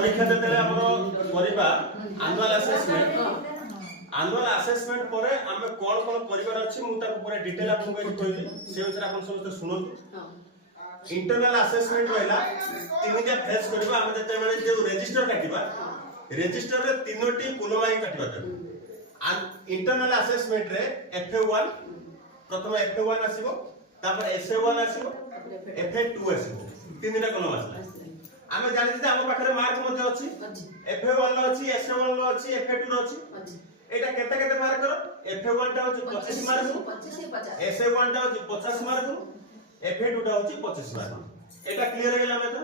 परीक्षा देते हमर करिबा एनुअल असेसमेंट परे हम कोन कोन करिवार अछि मु ताको पूरा डिटेल आपन को कहबी से अनुसार आपन समस्त सुनन इंटरनल असेसमेंट रहला तीनटा फेस करबा हम जते बेले जे रजिस्टर काटिबा रजिस्टर रे तीनोटी पुलमाई काटिबा त इंटरनल असेसमेंट रे FA1 प्रथम FA1 आसीबो तापर SA1 आसीबो FA2 आसीबो तीनटा कलम आसला आमे जानि जे हम पाखरे मार्क मध्ये अछि FA1 लो अछि SA1 लो अछि FA2 लो अछि एटा केते केते मार्क करो FA1 टा होछि 25 मार्क 25 SA1 टा होछि 50 मार्क FA2 टा होछि 25 मार्क एटा क्लियर गेला मे तो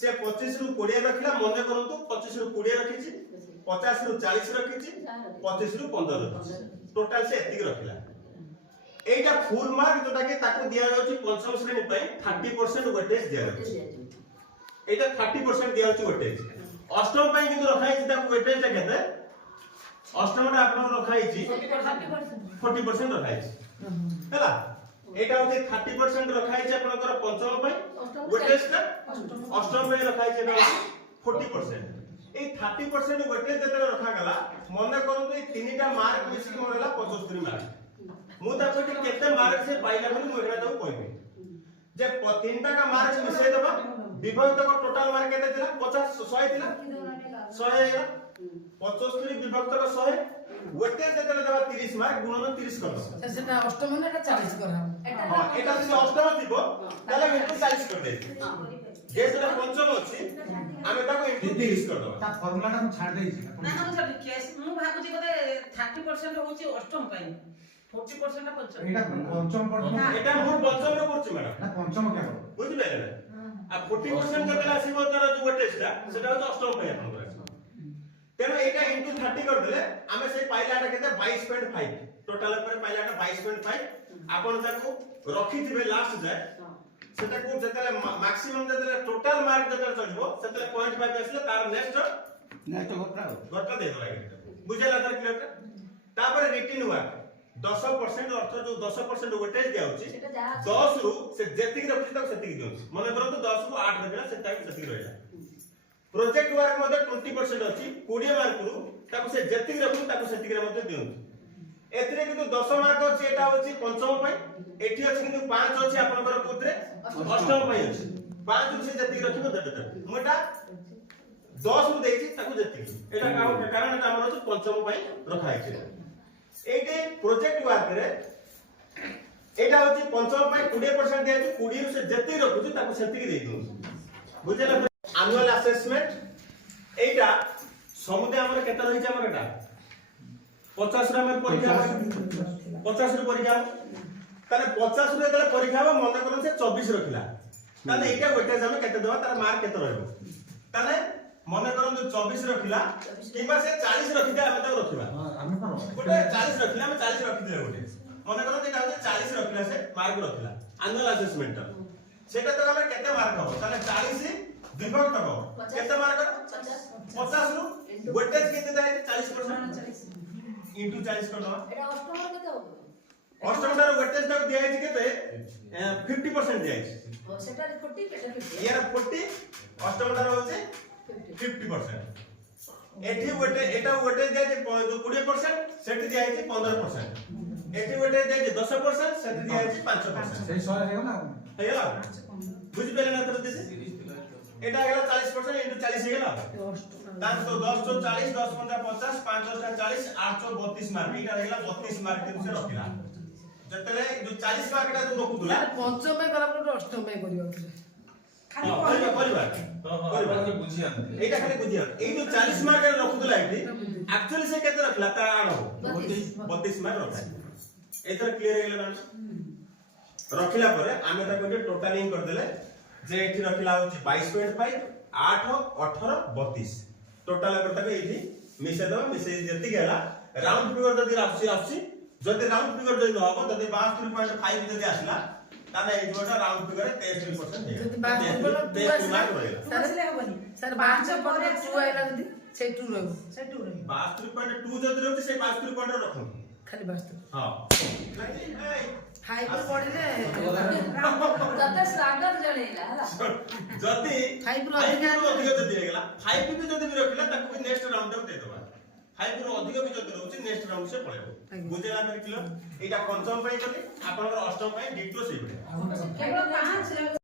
से 25 रु 20 रखिला मने करंतु 25 रु 20 रखिछि 50 रु 40 रखिछि 25 रु 15 रखिछि टोटल से एतिक रखिला एटा फुल मार्क जोटा के ताको दिया जाउछि पंचम श्रेणी पई 30% वेटेज दिया जाउछि एटा 30% दिया जाउछि वेटेज अष्टम पई किंतु रखाइ छै ताको वेटेज ता केते अष्टम टा आपन रखाइ छै 40% रखाइ छै हैला एटा होते 30% रखाइ छै आपनकर पंचम पई वेटेज ता अष्टम पई रखाइ छै ना 40% ए 30% वेटेज जेते रखा गला मने करंतु ए तीनटा मार्क मिसी के मोरला 75 मार्क मु ता कोटी केते मार्क से पाइला बनी मु एटा तो कहबे जे तीनटा का मार्क मिसे देबा विभक्त को टोटल मार्क केते थिला 50 100 थिला 100 हेला 75 विभक्त को 100 वेटेज जेते देबा 30 मार्क गुणन 30 कर दो सेटा अष्टम ने 40 करा हां एटा से अष्टम थिबो ताले इनटू 40 कर दे जे जेटा पंचम अछि आमे ताको इनटू 30 कर दो ता फार्मूला ता छाड़ देई छी ना हम छाड़ केस मु भागु जी बोले 30% होची अष्टम पई 40% पंचम एटा पंचम पढ़ एटा मु पंचम रे करछि मैडम ना पंचम के बुझि पाइले आ 40% केतला आसीबो तार जो वेटेजटा सेटा होछ अष्टम पई आपन तेनो एटा इनटू 30 कर देले आमे से पाइलाटा केते 22.5 टोटल पर पाइलाटा 22.5 आपन ताको रखि थिबे लास्ट जाय सेटा को जतले मैक्सिमम जतले टोटल मार्क जतले चलबो सेतले 0.5 आसले तार नेक्स्ट घटा दे दो बुझेला तार क्लियर तापर रिटन वर्क 10% अर्थ जो 10% वेटेज दिया होची 10 रु से जेतिक रखि तक सेतिक दियोची मने करंतु 10 रु 8 रखिला सेटा भी सेतिक रहला प्रोजेक्ट वर्क मध्ये 20% अछि 20 मार्क रु ताको से जेतिक रखु ताको सेतिक रे मध्ये दियोची एथिरे किंतु 10 मार्क अछि एटा होची पंचम पई एठी अछि किंतु 5 अछि आपनकर कोतरे अष्टम पई अछि 5 रु से जेतिक रखिबो देता मोटा 10 रु देछि ताको जेतिक एटा कारण एटा हमर अछि पंचम पई रखा अछि एटे प्रोजेक्ट वर्क रे एटा होची पंचम पई 20% दिया अछि 20 रु से जेतिक रखु ताको सेतिक दे दियो बुझला एनुअल असेसमेंट एटा समुदाय हमर केता रहि छै हमर एटा 50 रे हमर परीक्षा 50 रे परीक्षा ताले 50 रे तले परीक्षा हो मन करन से 24 रखिला ताले एटा वेटेज हम केते देबा तार मार्क केते रहबो ताले मन करन 24 रखिला किबा से 40 रखि दे हम त रखिबा हम कोन गोटे 40 रखिला हम 40 रखि दे गोटे मन करन एटा 40 रखिला से मार्क रखिला एनुअल असेसमेंट सेटा तो हम केते मार्क हो ताले 40 विभक्त हो केते मार्क 50 रु वेटेज केते दे 40% इनटू 40 कर दो एटा अष्टम केते हो अष्टम तार वेटेज तक दिया है केते 50% दिया है सेटा 40 केटा 50 यार 40 अष्टम तार होचे 50% एठी वेटे एटा वेटेज दिया है जो 20% सेट दिया है 15% एठी वेटेज दिया है 10% सेट दिया है 5% सही 100 हे ना बुझ पेले ना तर देसे एटा गेला 40% इनटू 40 हे गेला दान तो 10 तो 40 10 15 50 5 10 40 8 तो 32 मार्क एटा गेला 32 मार्क के से रखिला जतले जो 40 मार्क टा जो रखुतला पंचम में करा पर अष्टम में करियो खाली परिवार बुझिया एटा खाली बुझिया ए जो 40 मार्क रखुतला एठी एक्चुअली से केते रखला ता आड़ हो 32 मार्क रखा एतर क्लियर गेला ना रखिला परे आमे ता कोटे टोटलिंग कर देले जे एठी रखिला होची 22.5 8 18 32 टोटल करता के एठी मिसे दो मिसे जति गेला राउंड फिगर जदी आसी जदी राउंड फिगर जदी होबो तदी 72.5 जदी आसला ताने ए जोटा राउंड फिगर 63% हे जदी 63 मार्क रहला सर हबनी सर 5.2 आइला जदी से 2 रहबो से 2 रही 72.2 जदी रहते से 72 पॉइंट रखो खाली 72 हां 5 ରୁ ପଢିଲେ ତତେ ସ୍ୱାଗତ ଜଣେଇଲା ହେଲା ଯଦି 5 ରୁ 5 ରୁ ଅଧିକ ଯଦି ହେଇଗଲା 5 ବି ଯଦି ବି ରଖିଲା ତାକୁ ବି ନେକ୍ସଟ ରାଉଣ୍ଡ କୁ ଦେଇଦବା 5 ରୁ ଅଧିକ ବି ଯଦି ରହୁଛି ନେକ୍ସଟ ରାଉଣ୍ଡ ସେ ପଳେଇବ ବୁଝିଲା ଆମେ କ୍ଲିୟର ଏଇଟା ପଞ୍ଚମ ପାଇଁ କଲି ଆପଣଙ୍କର ଅଷ୍ଟମ ପାଇଁ ଡିଟୋ ସେଇଭଳିଆ ଆଉ ଗୋଟେ କଥା। କେବଳ 5